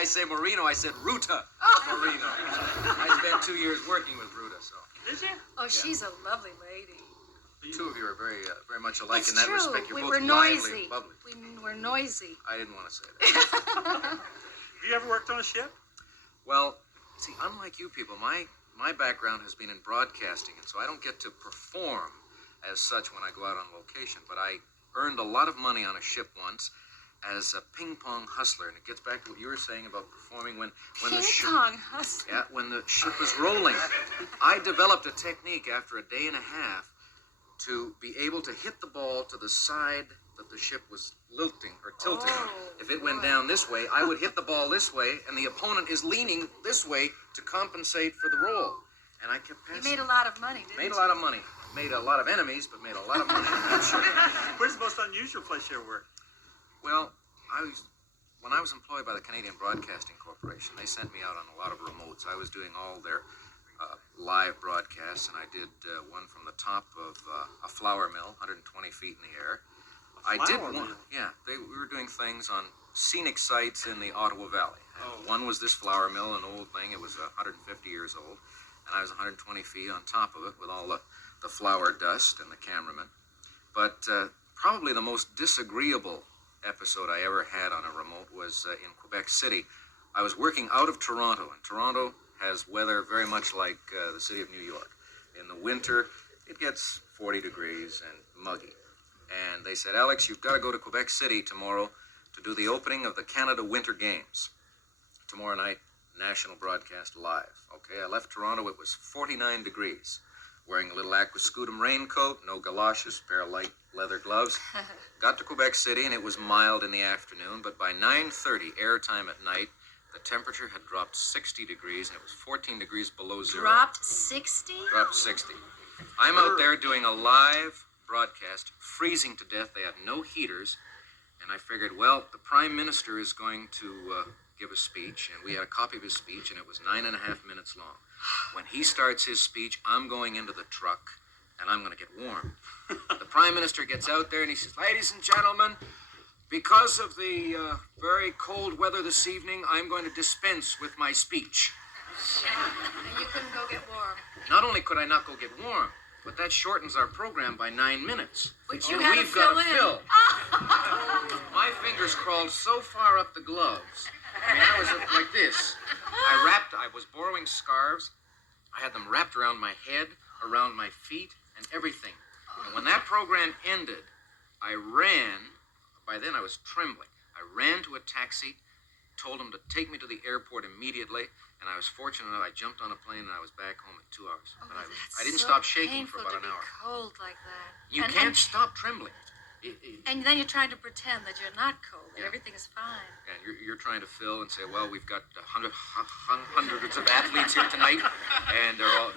I say Marino, I said Ruta Marino. I spent 2 years working with Ruta, so. Did you? Oh, she's a lovely lady. The two of you are very much alike It's in that true. respect. You're both We're lively noisy. and bubbly. We're noisy. I didn't want to say that. Have you ever worked on a ship? Well, see, unlike you people, my background has been in broadcasting, and so I don't get to perform as such when I go out on location. But I earned a lot of money on a ship once as a ping pong hustler, and it gets back to what you were saying about performing when the ship. Ping pong hustler. Yeah, when the ship was rolling. I developed a technique after a day and a half to be able to hit the ball to the side that the ship was tilting. If it went down this way, I would hit the ball this way, and the opponent is leaning this way to compensate for the roll. And I kept passing. You made a lot of money, didn't you? Made a lot of money. Made a lot of enemies, but made a lot of money. Where's the most unusual place you ever worked? Well, when I was employed by the Canadian Broadcasting Corporation, they sent me out on a lot of remotes. I was doing all their live broadcasts, and I did one from the top of a flour mill, 120 feet in the air. We were doing things on scenic sites in the Ottawa Valley. One was this flour mill, an old thing. It was 150 years old, and I was 120 feet on top of it with all the flour dust and the cameraman. But probably the most disagreeable episode I ever had on a remote was in Quebec City. I was working out of Toronto, and Toronto has weather very much like the city of New York. In the winter, it gets 40 degrees and muggy. And they said, Alex, you've got to go to Quebec City tomorrow to do the opening of the Canada Winter Games. Tomorrow night, national broadcast live. Okay, I left Toronto, it was 49 degrees. Wearing a little aquascutum raincoat, no galoshes, pair of light leather gloves. Got to Quebec City, and it was mild in the afternoon, but by 9:30 airtime at night, the temperature had dropped 60 degrees, and it was 14 degrees below zero. Dropped 60? Dropped 60. I'm out there doing a live broadcast, freezing to death. They had no heaters, and I figured, well, the Prime Minister is going to give a speech, and we had a copy of his speech, and it was 9.5 minutes long. When he starts his speech, I'm going into the truck, and I'm going to get warm. The Prime Minister gets out there, and he says, ladies and gentlemen, because of the very cold weather this evening, I'm going to dispense with my speech. You couldn't go get warm. Not only could I not go get warm, but that shortens our program by 9 minutes. Which you And had to we've got fill to in. fill. My fingers crawled so far up the gloves. I mean, I was like this. I was borrowing scarves. I had them wrapped around my head, around my feet, and everything. And when that program ended, I ran. By then I was trembling. I ran to a taxi, told him to take me to the airport immediately, and I was fortunate enough. I jumped on a plane and I was back home in 2 hours. Oh, But that's I didn't so stop shaking for painful about to an hour. be cold like that. You can't stop trembling. And then you're trying to pretend that you're not cold, that Yeah. everything is fine. And you're trying to fill and say, well, we've got hundreds of athletes here tonight, and they're all